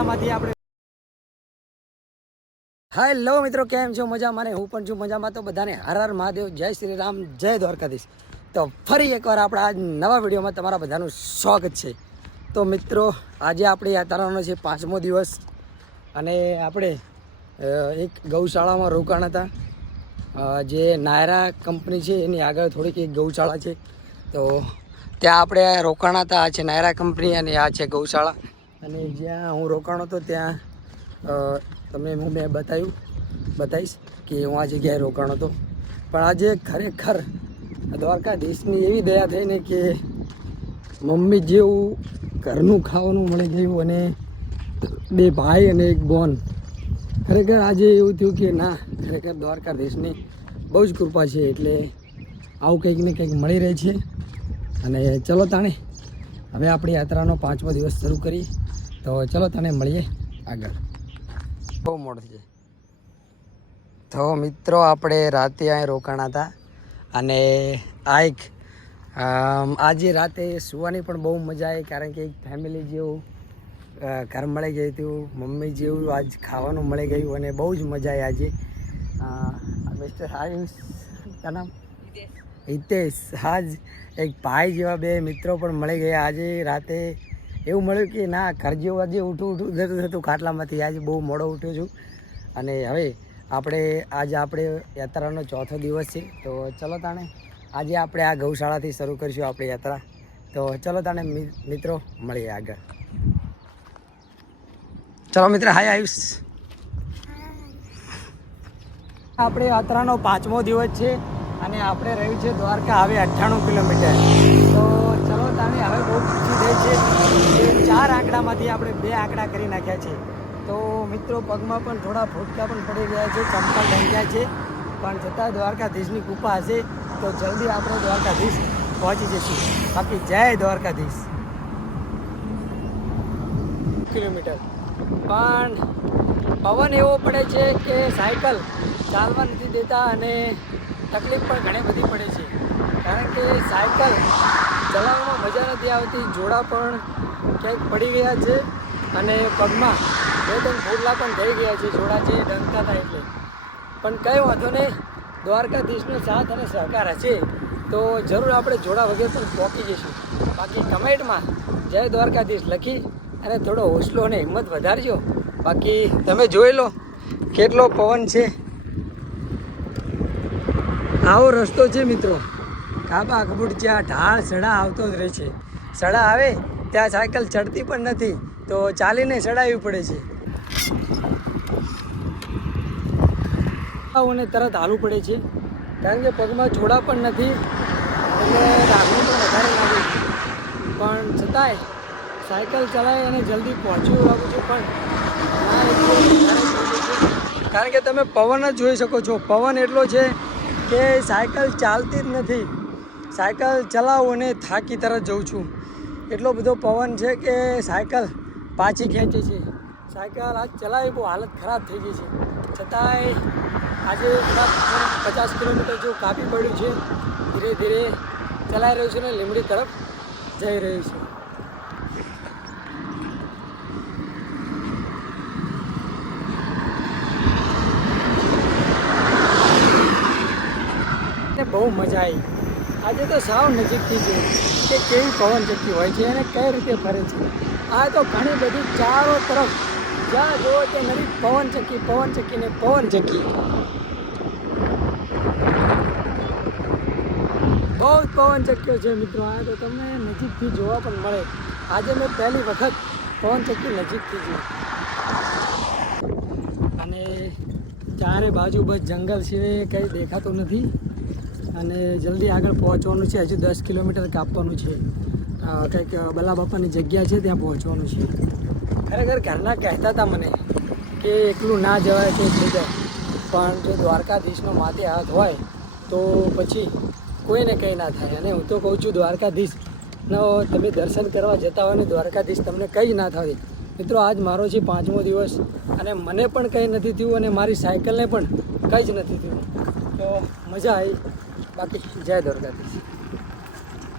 આંકડામાંથી આપણે હેલો મિત્રો, કેમ છો? મજામાં ને? હું પણ છું મજામાં. તો બધાને હર હર મહાદેવ. જય શ્રી રામ, જય દ્વારકાધીશ. તો ફરી એકવાર આપણા આજ નવા વિડીયોમાં તમારા બધાનું સ્વાગત છે. તો મિત્રો, આજે આપણી યાત્રાનો છે પાંચમો દિવસ અને આપણે એક ગૌશાળામાં રોકાણ હતા. જે નાયરા કંપની છે, એની આગળ થોડીક એક ગૌશાળા છે. તો ત્યાં આપણે રોકાણ હતા. આ છે નાયરા કંપની અને આ છે ગૌશાળા. અને જ્યાં હું રોકાણો હતો ત્યાં તમને હું મેં બતાવ્યું, બતાવીશ કે હું આ જગ્યાએ રોકાણો હતો. પણ આજે ખરેખર દ્વારકાધીશની એવી દયા થઈને કે મમ્મી જેવું ઘરનું ખાવાનું મળી ગયું અને બે ભાઈ અને એક બોન. ખરેખર આજે એવું થયું કે ના, ખરેખર દ્વારકાધીશની બહુ જ કૃપા છે એટલે આવું કંઈક ને કંઈક મળી રહે છે. અને ચલો તાણે, હવે આપણી યાત્રાનો પાંચમો દિવસ શરૂ કરી તો ચલો તને મળીએ આગળ. બહુ મોડું છે તો મિત્રો આપણે રાતે અહીં રોકાણા હતા અને આ એક આજે રાતે સુવાની પણ બહુ મજા આવી કારણ કે એક ફેમિલી જેવું ઘર મળી ગયું હતું મમ્મી જેવું આજ ખાવાનું મળી ગયું અને બહુ જ મજા આવી આજે. મિસ્ટર આયુષ નામ? હિતેશ. આજ એક ભાઈ જેવા બે મિત્રો પણ મળી ગયા. આજે રાતે એવું મળ્યું કે ના ઘર જેવું આજે ઉઠું ઉઠું જતું હતું ખાટલામાંથી આજે બહુ મોડો ઉઠ્યો છું. અને હવે આપણે, આજે આપણે યાત્રાનો ચોથો દિવસ છે. તો ચલો તાણે, આજે આપણે આ ગૌશાળાથી શરૂ કરીશું આપણી યાત્રા. તો ચલો તાણે મિત્રો, મળીએ આગળ. ચલો મિત્ર, હાય આયુષ. આપણે યાત્રાનો પાંચમો દિવસ છે અને આપણે રહ્યું છે દ્વારકા, હવે અઠ્ઠાણું કિલોમીટર. તો ચલો હવે બહુ ખુશી થઈ છે. કે ચાર આંકડામાંથી આપણે બે આંકડા કરી નાખ્યા છે. તો મિત્રો પગમાં પણ થોડા ફૂટકા પણ પડી ગયા છે. ચંપલ લઈ ગયા છે. પણ છતાં દ્વારકાધીશની કૃપા હશે તો જલ્દી આપણે દ્વારકાધીશ પહોંચી જઈશું. બાકી જય દ્વારકાધીશ. કિલોમીટર. પણ પવન એવો પડે છે કે સાયકલ ચાલવા નથી દેતા અને તકલીફ પણ ઘણી બધી પડે છે. કારણ કે સાયકલ ચલાવવામાં મજા નથી આવતી, જોડા પણ ક્યાંક પડી ગયા છે અને પગમાં બે ત્રણ ફૂટલા પણ થઈ ગયા છે જોડા જે ડંકતા હતા એટલે. પણ કંઈ વાંધો નહીં, દ્વારકાધીશનો સાથ અને સહકાર હશે તો જરૂર આપણે જોડા વગેરે પણ પહોંચી જઈશું. બાકી કમેન્ટમાં જય દ્વારકાધીશ લખી અને થોડો હોસલો અને હિંમત વધારજો. બાકી તમે જોઈ લો કેટલો પવન છે. આવો રસ્તો છે મિત્રો. કાબા કબૂટ જ્યાં ઢાળ સડા આવતો જ રહે છે. સડા આવે, ત્યાં સાયકલ ચડતી પણ નથી, તો ચાલીને ચડાવવી પડે છે. અને તરત હાલવું પડે છે, કારણ કે પગમાં જોડા પણ નથી, એટલે રાખવું પણ વધારે લાગે પણ છતાંય સાયકલ ચલાવી અને જલ્દી પહોંચવું લાગુ છું, પણ. કારણ કે તમે પવન જ જોઈ શકો છો. પવન એટલો છે કે સાયકલ ચાલતી જ નથી. સાયકલ ચલાવું અને થાકી તરત જઉં છું. એટલો બધો પવન છે કે સાયકલ પાછી ખેંચે છે. સાયકલ આજ ચલાવી બહુ હાલત ખરાબ થઈ ગઈ છે. છતાંય આજે પચાસ કિલોમીટર જેવું કાપી પડ્યું છે. ધીરે ધીરે ચલાવી રહ્યું છે ને લીમડી તરફ જઈ રહ્યું છે. બહુ મજા આવી. આજે તો સાવ નજીકથી છે કે કેવી પવન ચક્કી હોય છે અને કઈ રીતે ફરે છે. આ તો ઘણી બધી ચારો તરફ જ્યાં જુઓ તે નવી પવન ચક્કી પવન ચક્કી ને પવન ચક્કી બહુ જ પવન ચક્કીઓ છે મિત્રો, આ તો તમને નજીકથી જોવા પણ મળે. આજે મેં પહેલી વખત પવન ચક્કી નજીકથી જોઈ. અને ચારે બાજુ બસ જંગલ સિવાય કંઈ દેખાતું નથી. અને જલ્દી આગળ પહોંચવાનું છે. હજુ દસ કિલોમીટર કાપવાનું છે. કંઈક બલા બાપાની જગ્યા છે ત્યાં પહોંચવાનું છે. ખરેખર ઘરના કહેતા હતા મને કે એકલું ના જવાય તો થઈ પણ જો દ્વારકાધીશનો માથે હાથ હોય તો પછી કોઈને કંઈ ના થાય. અને હું તો કહું છું દ્વારકાધીશનો તમે દર્શન કરવા જતા હોય ને દ્વારકાધીશ તમને કંઈ ના થાય. મિત્રો, આજ મારો છે પાંચમો દિવસ અને મને પણ કંઈ નથી થયું અને મારી સાયકલને પણ કંઈ જ નથી થયું. તો મજા આવી. બાકી જય દ્વારકાધીશ